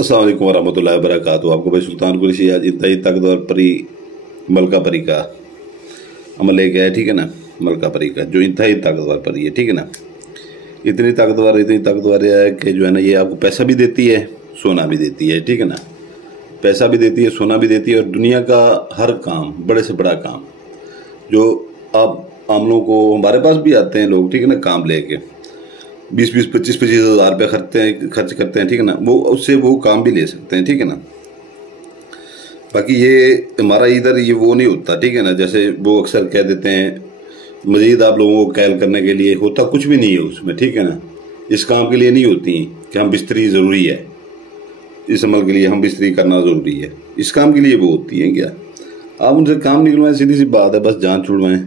अस्सलाम वालेकुम वरहमतुल्लाहि वबरकातुहू। आपको भाई सुल्तानपुर से आज इंतहाई ताकतवर परी मलका परी का अमल लेके आया, ठीक है ना। मलका परी का जो इंतहाई ताकतवर परी है, ठीक है ना। इतनी ताकतवर है कि जो है ना ये आपको पैसा भी देती है, सोना भी देती है, ठीक है ना। पैसा भी देती है, सोना भी देती है, और दुनिया का हर काम, बड़े से बड़ा काम जो आप आम लोगों को, हमारे पास भी आते हैं लोग, ठीक है ना, काम लेके 20-20, 25-25 हज़ार रुपये खर्च करते हैं, ठीक है ना। वो उससे वो काम भी ले सकते हैं, ठीक है ना। बाकी ये हमारा इधर ये वो नहीं होता, ठीक है ना। जैसे वो अक्सर कह देते हैं मजीद आप लोगों को कैल करने के लिए, होता कुछ भी नहीं है उसमें, ठीक है ना। इस काम के लिए नहीं होती कि हम बिस्तरी ज़रूरी है, इस अमल के लिए हम बिस्तरी करना ज़रूरी है, इस काम के लिए वो होती हैं क्या। आप उनसे काम निकलवाएं, सीधी सी बात है, बस जान छुड़वाएं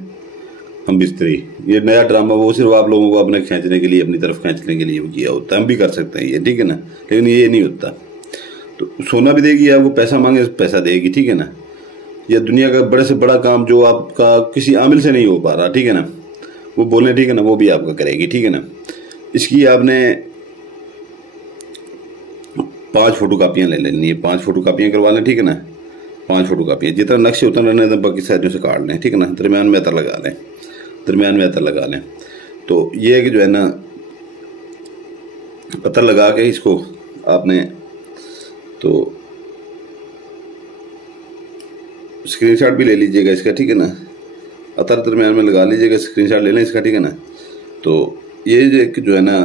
हम बिस्तरी। ये नया ड्रामा वो सिर्फ आप लोगों को अपने खींचने के लिए, अपनी तरफ खींचने के लिए वो किया होता है। हम भी कर सकते हैं ये, ठीक है ना, लेकिन ये नहीं होता। तो सोना भी देगी आपको, पैसा मांगे पैसा देगी, ठीक है ना। यह दुनिया का बड़े से बड़ा काम जो आपका किसी आमिल से नहीं हो पा रहा, ठीक है ना, वो बोलें, ठीक है ना, वो भी आपका करेगी, ठीक है ना। इसकी आपने 5 फोटो कापियाँ ले लेनी है, 5 फोटो कापियाँ करवा लें, ठीक है ना। 5 फोटो कापियाँ, जितना नक्शे उतना रहने दें, बाकी साइडों से काट लें, ठीक है ना। दरमियान में अतर लगा लें, दरमियान में अतर लगा लें। तो ये है कि जो है ना, अतर लगा के इसको आपने तो स्क्रीनशॉट भी ले लीजिएगा इसका, ठीक है ना। अतर दरमियान में लगा लीजिएगा, स्क्रीनशॉट ले लें इसका, ठीक है ना। तो ये जो है ना,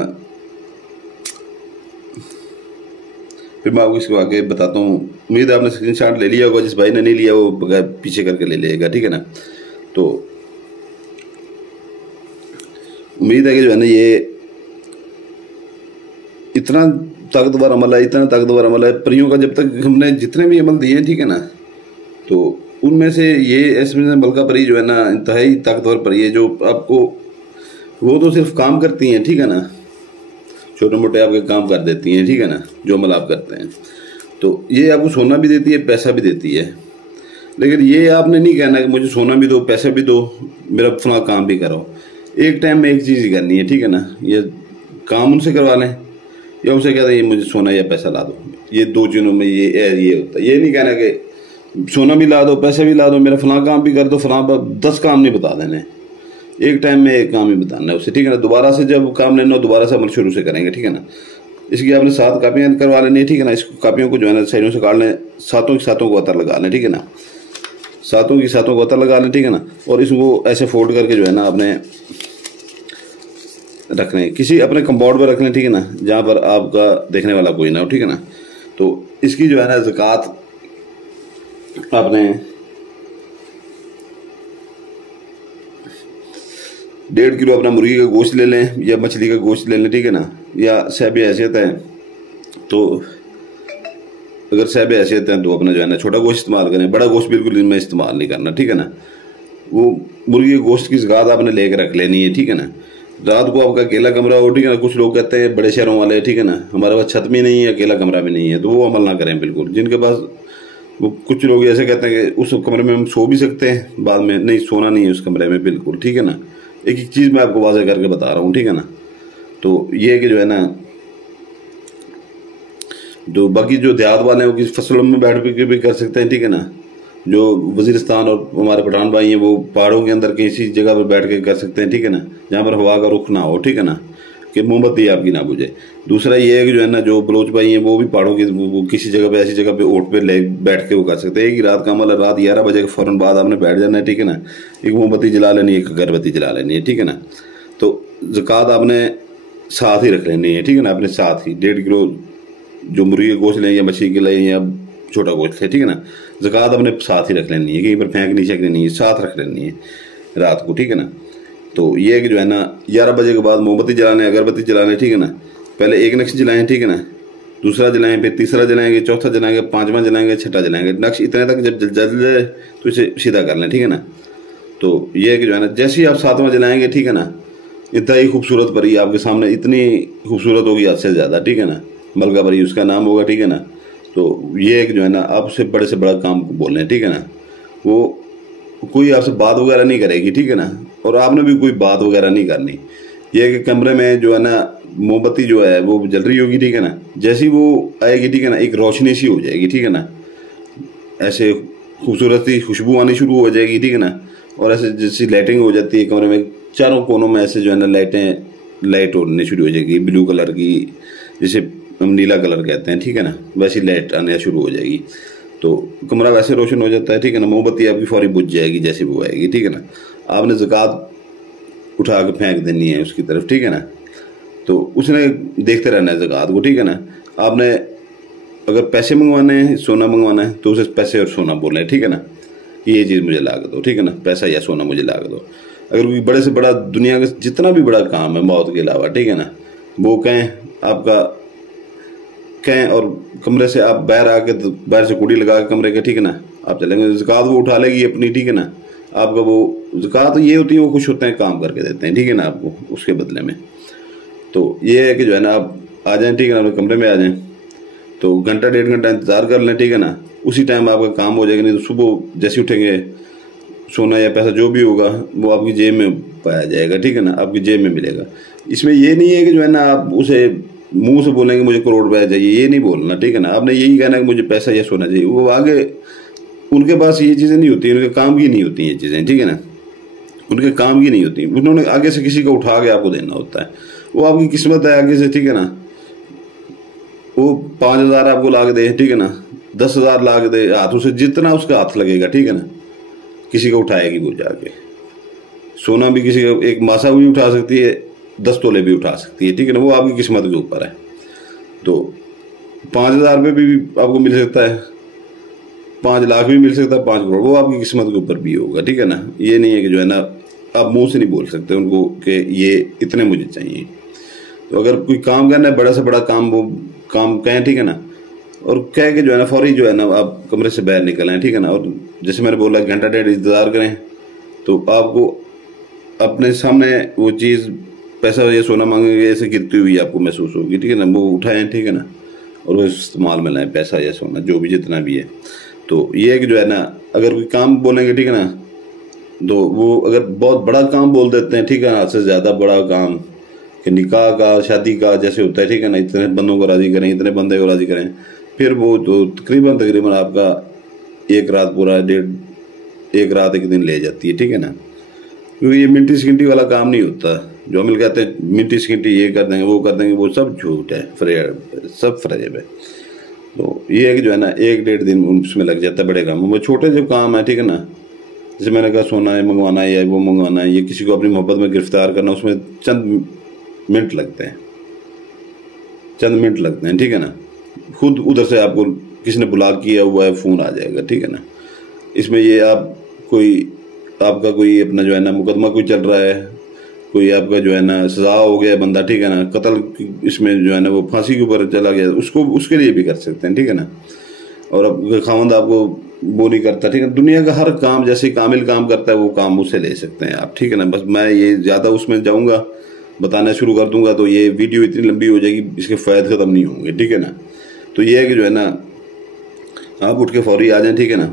फिर मैं आपको इसको आगे बताता हूँ। उम्मीद है आपने स्क्रीनशॉट ले लिया होगा, जिस भाई ने नहीं लिया वो बगैर पीछे करके ले लेगा, ठीक है ना। तो उम्मीद है कि जो है ना ये इतना ताकतवर अमल है, इतना ताकतवर अमल है परियों का। जब तक हमने जितने भी अमल दिए हैं, ठीक है ना, तो उनमें से ये इसमें मलका परी जो है ना इंतहाई ताकतवर परी है, जो आपको वो तो सिर्फ काम करती हैं, ठीक है ना, छोटे मोटे आपके काम कर देती हैं, ठीक है ना, जो अमल आप करते हैं। तो ये आपको सोना भी देती है, पैसा भी देती है। लेकिन ये आपने नहीं कहना कि मुझे सोना भी दो, पैसा भी दो, मेरा फला काम भी कराओ। एक टाइम में एक चीज़ ही करनी है, ठीक है ना। ये काम उनसे करवा लें या उनसे कहते हैं ये मुझे सोना या पैसा ला दो, ये 2 चीज़ों में ये होता है। ये नहीं कहना कि सोना भी ला दो, पैसे भी ला दो, मेरा फलां काम भी कर दो, फलां 10 काम नहीं बता देने, एक टाइम में एक काम ही बताना है उसे, ठीक है ना। दोबारा से जब काम लेना हो दोबारा से अमल शुरू से करेंगे, ठीक है ना। इसकी आपने 7 कापियाँ करवा लेनी है, ठीक है ना। इस कापियों को जो है ना साइडों से काट लें, 7 की 7 को अतर लगा लें, ठीक है ना। 7 की 7 को अतर लगा लें, ठीक है ना। और इसको ऐसे फोल्ड करके जो है ना आपने रख लें, किसी अपने कंपाउंड पर रख लें, ठीक है ना, जहाँ पर आपका देखने वाला कोई ना हो, ठीक है ना। तो इसकी जो है ना ज़कात आपने 1.5 किलो अपना मुर्गी का गोश्त ले लें या मछली का गोश्त ले लें, ठीक है ना। या सहब हैसियत है तो अगर सहब हैसियत है तो अपना जो है ना छोटा गोश्त इस्तेमाल करें, बड़ा गोश्त बिल्कुल इनमें इस्तेमाल नहीं करना, ठीक है ना। वो मुर्गी के गोश्त की ज़कात आपने लेकर रख लेनी है, ठीक है ना। रात को आपका अकेला कमरा हो, ठीक है ना। कुछ लोग कहते हैं बड़े शहरों वाले, ठीक है ना, हमारे पास छत भी नहीं है, अकेला कमरा भी नहीं है, तो वो अमल ना करें बिल्कुल। जिनके पास वो कुछ लोग ऐसे कहते हैं कि उस कमरे में हम सो भी सकते हैं, बाद में नहीं सोना नहीं है उस कमरे में बिल्कुल, ठीक है ना। एक एक चीज़ मैं आपको वाज़ह करके बता रहा हूँ, ठीक है ना। तो ये है कि जो है ना, जो बाकी जो देहात वाले हैं वो किसी फसलों में बैठ के भी कर सकते हैं, ठीक है ना। जो वजीरिस्तान और हमारे पठान भाई हैं वो पहाड़ों के अंदर किसी जगह पर बैठ के कर सकते हैं, ठीक है ना, जहाँ पर हवा का रुख ना हो, ठीक है ना, कि मोमबत्ती आपकी ना बुझे। दूसरा ये है कि जो है ना, जो बलोच भाई हैं वो भी पहाड़ों की वो किसी जगह पे, ऐसी जगह पे ओट पे ले बैठ के वो कर सकते हैं। एक ही रात का अमल, रात 11 बजे के फ़ौरन बाद आपने बैठ जाना है, ठीक है ना। एक मोमबत्ती जला लेनी है, एक अगरबत्ती जला लेनी है, ठीक है ना। तो ज़कात आपने साथ ही रख लेनी है, ठीक है ना, अपने साथ ही 1.5 किलो जो मुर्गी का गोश्त लें या मछली के लें या छोटा गोश्त है, ठीक है ना। ज़कात अपने साथ ही रख लेनी है, कहीं पर फेंक नहीं सकनी है, साथ रख लेनी है रात को, ठीक है ना। तो ये है कि जो है ना 11 बजे के बाद मोमबत्ती जलाने, अगरबत्ती जलाने, ठीक है ना। पहले एक नक्श जलाएं, ठीक है ना, दूसरा जलाएं, फिर तीसरा जलाएंगे, चौथा जलाएंगे, 5वां जलाएंगे, 6ठा जलाएंगे। नक्श इतने तक जब जल जाए तो इसे सीधा कर लें, ठीक है ना। तो ये है कि जो है ना, जैसे ही आप 7वां जलाएंगे, ठीक है ना, इतना ही खूबसूरत परी आपके सामने, इतनी खूबसूरत होगी हद से ज़्यादा, ठीक है ना। मलका परी उसका नाम होगा, ठीक है ना। तो ये है कि जो है ना, आप उससे बड़े से बड़ा काम बोल रहे, ठीक है ना। वो कोई आपसे बात वगैरह नहीं करेगी, ठीक है ना, और आपने भी कोई बात वगैरह नहीं करनी। ये है कि कमरे में जो है ना मोमबत्ती जो है वो जल रही होगी, ठीक है ना, जैसी वो आएगी, ठीक है ना, एक रोशनी सी हो जाएगी, ठीक है ना, ऐसे खूबसूरत सी खुशबू आनी शुरू हो जाएगी, ठीक है ना, और ऐसे जैसी लाइटिंग हो जाती है कमरे में, चारों कोनों में ऐसे जो है ना लाइट होने शुरू हो जाएगी ब्लू कलर की, जिसे हम नीला कलर कहते हैं, ठीक है ना, वैसी लाइट आने शुरू हो जाएगी, तो कमरा वैसे रोशन हो जाता है, ठीक है ना। मोमबत्ती आपकी फौरी बुझ जाएगी जैसे वो आएगी, ठीक है ना। आपने ज़कात उठा के फेंक देनी है उसकी तरफ, ठीक है ना, तो उसने देखते रहना है ज़कात को, ठीक है ना। आपने अगर पैसे मंगवाने हैं, सोना मंगवाना है, तो उसे पैसे और सोना बोले, ठीक है ना, ये चीज़ मुझे ला के दो, ठीक है ना, पैसा या सोना मुझे ला के दो। अगर कोई बड़े से बड़ा दुनिया का जितना भी बड़ा काम है मौत के अलावा, ठीक है ना, वो कहें आपका कहें, और कमरे से आप बाहर आके बाहर से कुड़ी लगा के कमरे के, ठीक है ना, आप चलेंगे, ज़कात वो उठा लेगी अपनी, ठीक है ना। आपका वो ज़कात ये होती है, वो खुश होते हैं, काम करके देते हैं, ठीक है ना, आपको उसके बदले में। तो ये है कि जो है ना आप आ जाएं, ठीक है ना, अपने कमरे में आ जाएं, तो घंटा 1.5 घंटा इंतज़ार कर लें, ठीक है ना, उसी टाइम आपका काम हो जाएगा। नहीं तो सुबह जैसे उठेंगे, सोना या पैसा जो भी होगा वो आपकी जेब में पाया जाएगा, ठीक है ना, आपकी जेब में मिलेगा। इसमें ये नहीं है कि जो है ना आप उसे मुंह से बोलेंगे मुझे करोड़ रुपया चाहिए, ये नहीं बोलना, ठीक है ना। आपने यही कहना कि मुझे पैसा या सोना चाहिए। वो आगे उनके पास ये चीज़ें नहीं होती, उनके काम की नहीं होती ये चीज़ें, ठीक है ना, उनके काम की नहीं होती। उन्होंने आगे से किसी को उठा के आपको देना होता है, वो आपकी किस्मत है आगे से, ठीक है ना। वो 5,000 आपको ला के दे, ठीक है ना, 10,000 ला के दे, हाथों से जितना उसका हाथ लगेगा, ठीक है ना, किसी को उठाएगी वो जाके। सोना भी किसी का एक मासा भी उठा सकती है, 10 तोले भी उठा सकती है, ठीक है ना, वो आपकी किस्मत के ऊपर है। तो 5,000 रुपये भी आपको मिल सकता है, 5 लाख भी मिल सकता है, 5 करोड़, वो आपकी किस्मत के ऊपर भी होगा, ठीक है ना। ये नहीं है कि जो है ना आप मुंह से नहीं बोल सकते उनको कि ये इतने मुझे चाहिए। तो अगर कोई काम करना है, बड़ा से बड़ा काम, वो काम कहें, ठीक है ना, और कह के जो है ना फौरी जो है ना आप कमरे से बाहर निकलें, ठीक है ना। और जैसे मैंने बोला 1-1.5 घंटा इंतज़ार करें, तो आपको अपने सामने वो चीज़ पैसा या सोना मांगेंगे, ऐसे गिरती हुई आपको महसूस होगी, ठीक है ना। वो उठाएं, ठीक है ना, और वो इस्तेमाल में लाएं, पैसा या सोना जो भी जितना भी है। तो ये है कि जो है ना अगर कोई काम बोलेंगे, ठीक है ना, तो वो अगर बहुत बड़ा काम बोल देते हैं, ठीक है ना, से ज़्यादा बड़ा काम कि निकाह का, शादी का जैसे होता है, ठीक है ना, इतने बंदों को राज़ी करें, इतने बंदे को राज़ी करें, फिर वो तो तकरीबन आपका एक रात पूरा एक रात एक दिन ले जाती है, ठीक है ना। क्योंकि ये मिनटी सेकंडी वाला काम नहीं होता। जो हम कहते हैं मिनटी सेकंडी ये कर देंगे, वो कर देंगे, वो सब झूठ है, सब फरेब है। तो ये है कि जो है ना 1-1.5 दिन उसमें लग जाता है बड़े कामों में। छोटे जो काम है, ठीक है ना, जैसे मैंने कहा सोना है मंगवाना है या वो मंगवाना है, ये किसी को अपनी मोहब्बत में गिरफ्तार करना, उसमें चंद मिनट लगते हैं, चंद मिनट लगते हैं, ठीक है ना। खुद उधर से आपको किसी ने ब्लॉक किया हुआ है, फ़ोन आ जाएगा, ठीक है ना। इसमें ये आपका कोई अपना जो है ना मुकदमा कोई चल रहा है, कोई आपका जो है ना सजा हो गया बंदा, ठीक है ना, कत्ल इसमें जो है ना वो फांसी के ऊपर चला गया, उसके लिए भी कर सकते हैं, ठीक है ना। और अब खामद आपको वो नहीं करता, ठीक है, दुनिया का हर काम जैसे कामिल काम करता है वो काम उससे ले सकते हैं आप, ठीक है ना। बस मैं ये ज़्यादा उसमें जाऊँगा, बताना शुरू कर दूंगा तो ये वीडियो इतनी लंबी हो जाएगी, इसके फ़ायदे ख़त्म नहीं होंगे, ठीक है ना। तो ये है कि जो है ना आप उठ के फौरी आ जाएं, ठीक है ना,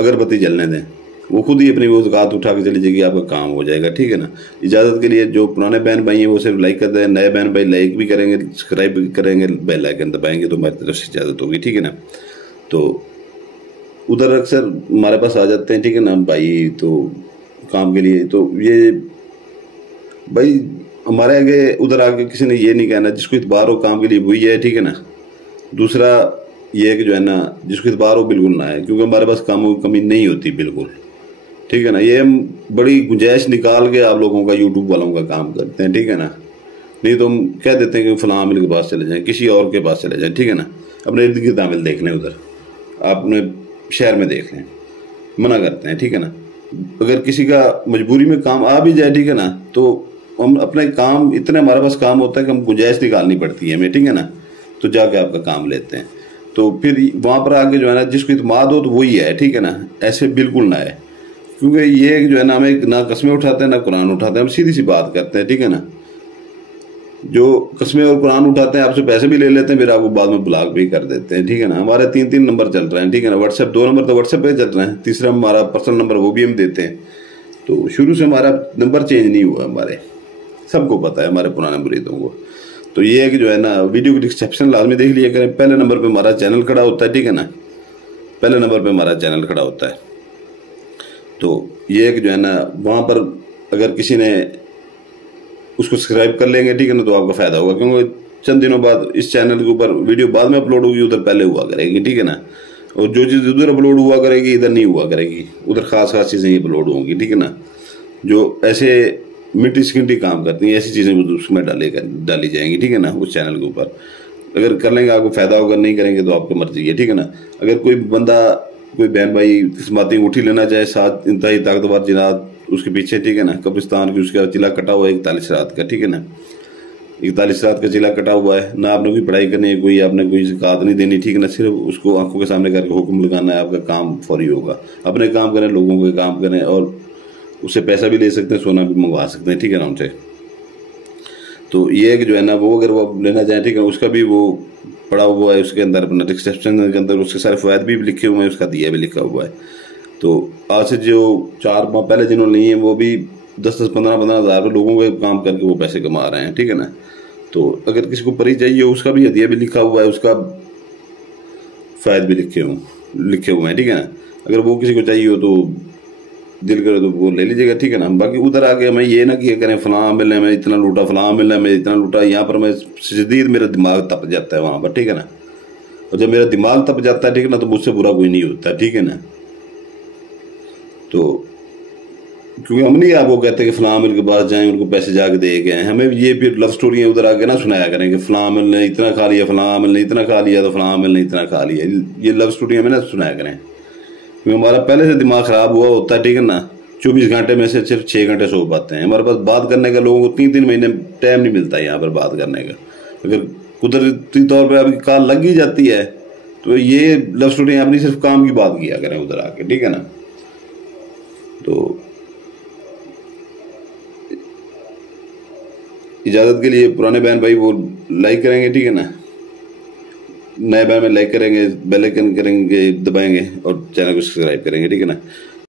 अगरबत्ती जलने दें, वो खुद ही अपनी वो ज़कात उठा के चली जाएगी, आपका काम हो जाएगा, ठीक है ना। इजाज़त के लिए जो पुराने बहन भाई हैं वो सिर्फ लाइक करते हैं, नए बहन भाई लाइक भी करेंगे, सब्सक्राइब भी करेंगे, बेल आइकन दबाएंगे तो हमारी तरफ से इजाज़त होगी, ठीक है ना। तो उधर अक्सर हमारे पास आ जाते हैं, ठीक है ना भाई, तो काम के लिए। तो ये भाई हमारे आगे उधर आके किसी ने ये नहीं कहना जिसको इतबार हो काम के लिए वही है, ठीक है ना। दूसरा ये है कि जो है ना जिसको इतबार हो बिल्कुल ना है, क्योंकि हमारे पास कामों की कमी नहीं होती बिल्कुल, ठीक है ना। ये हम बड़ी गुंजाइश निकाल के आप लोगों का, यूट्यूब वालों का काम करते हैं, ठीक है ना। नहीं तो हम कह देते हैं कि फलां आमिल के पास चले जाएं, किसी और के पास चले जाएं, ठीक है ना। अपने इर्द गिर्द आमिल देख लें, उधर आपने शहर में देख लें, मना करते हैं, ठीक है ना। अगर किसी का मजबूरी में काम आ भी जाए, ठीक है ना, तो हम अपने काम इतने हमारे पास काम होता है कि हम गुंजाइश निकालनी पड़ती है हमें, ठीक है ना, तो जाके आपका काम लेते हैं। तो फिर वहाँ पर आके जो है ना जिसको इत्माद हो तो वही है, ठीक है ना, ऐसे बिल्कुल ना है। क्योंकि ये जो है ना हमें ना कस्में उठाते हैं ना कुरान उठाते हैं, हम सीधी सी बात करते हैं, ठीक है ना। जो कस्में और कुरान उठाते हैं आपसे पैसे भी ले लेते हैं, फिर आपको बाद में ब्लॉक भी कर देते हैं, ठीक है ना। हमारे 3 नंबर चल रहे हैं, ठीक है ना, व्हाट्सएप 2 नंबर तो व्हाट्सएप पे चल रहे हैं, तीसरा हमारा पर्सनल नंबर वो भी हम देते हैं। तो शुरू से हमारा नंबर चेंज नहीं हुआ, हमारे सबको पता है, हमारे पुराने मुरीदों को। तो ये है कि जो है ना वीडियो की डिस्क्रिप्शन लाजमी देख लिया करें। पहले नंबर पे हमारा चैनल खड़ा होता है, ठीक है ना, पहले नंबर पे हमारा चैनल खड़ा होता है। तो ये है कि जो है ना वहाँ पर अगर किसी ने उसको सब्सक्राइब कर लेंगे, ठीक है ना, तो आपका फ़ायदा होगा, क्योंकि चंद दिनों बाद इस चैनल के ऊपर वीडियो बाद में अपलोड होगी, उधर पहले हुआ करेगी, ठीक है ना। और जो चीज़ उधर अपलोड हुआ करेगी इधर नहीं हुआ करेगी, उधर खास चीज़ें ही अपलोड होंगी, ठीक है ना। जो ऐसे मिट्टी सिकंटी काम करती हैं ऐसी चीज़ें उसमें डाली जाएंगी, ठीक है ना, उस चैनल के ऊपर। अगर कर लेंगे आपको फ़ायदा होगा, नहीं करेंगे तो आपकी मर्जी है, ठीक है ना। अगर कोई बंदा, कोई बहन भाई किस्मती अंगूठी लेना चाहे, साथ इंतहाई ताकतवर जिनात उसके पीछे, ठीक है ना, कब्रिस्तान की उसका चिला कटा हुआ है 41 रात का, ठीक है ना, 41 रात का चिला कटा हुआ है ना। आपने कोई पढ़ाई करनी है, कोई आपने कोई ज़कात नहीं देनी, ठीक है ना, सिर्फ उसको आंखों के सामने करके हुक्म लगाना है, आपका काम फौरी होगा। अपने काम करें, लोगों के काम करें, और उससे पैसा भी ले सकते हैं, सोना भी मंगवा सकते हैं, ठीक है ना, उनसे। तो ये है कि जो है ना वो अगर वो लेना चाहें, ठीक है, उसका भी वो पड़ा हुआ है उसके अंदर, अपना डिस्क्रिप्शन के अंदर उसके सारे फ़वाइद भी लिखे हुए हैं, उसका दिया भी लिखा हुआ है। तो आज से जो 4 माह पहले जिन्होंने लिए हैं वो भी 10-10, 15-15 हज़ार लोगों के काम करके वो पैसे कमा रहे हैं, ठीक है ना। तो अगर किसी को परी चाहिए उसका भी हदिया भी लिखा हुआ है, उसका फ़ायद भी लिखे हुए हैं, ठीक है ना। अगर वो किसी को चाहिए हो तो दिल करे तो वो ले लीजिएगा, ठीक है ना। बाकी उधर आके हमें ये ना किया करें फलां मिलने में इतना लूटा, फलां मिलने में इतना लूटा, यहाँ पर मैं शदीद मेरा दिमाग तप जाता है वहाँ पर, ठीक है ना। और जब मेरा दिमाग तप जाता है, ठीक है ना, तो मुझसे बुरा कोई नहीं होता, ठीक है ना। तो क्योंकि हम नहीं आपको कहते कि फलां मिल के पास जाएं उनको पैसे जाके दे के आए, हमें ये फिर लव स्टोरियाँ उधर आके ना सुनाया करें कि फलां मिल ने इतना खा लिया, फलां मिल ने इतना खा लिया, तो फलां मिल ने इतना खा लिया। ये लव स्टोरियाँ में ना सुनाया करें, क्योंकि हमारा पहले से दिमाग ख़राब हुआ होता है, ठीक है ना। 24 घंटे में से सिर्फ 6 घंटे सो पाते हैं। हमारे पास बात करने का लोगों को 3-3 महीने टाइम नहीं मिलता है यहाँ पर बात करने का। अगर कुदरती तौर पर आपकी कॉल लग ही जाती है तो ये लव स्टोरी अपनी सिर्फ काम की बात किया करें उधर आके, ठीक है ना। तो इजाज़त के लिए पुराने बहन भाई वो लाइक करेंगे, ठीक है ना, नए बहन में लाइक करेंगे, बेल आइकन करेंगे, दबाएंगे, और चैनल को सब्सक्राइब करेंगे, ठीक है ना।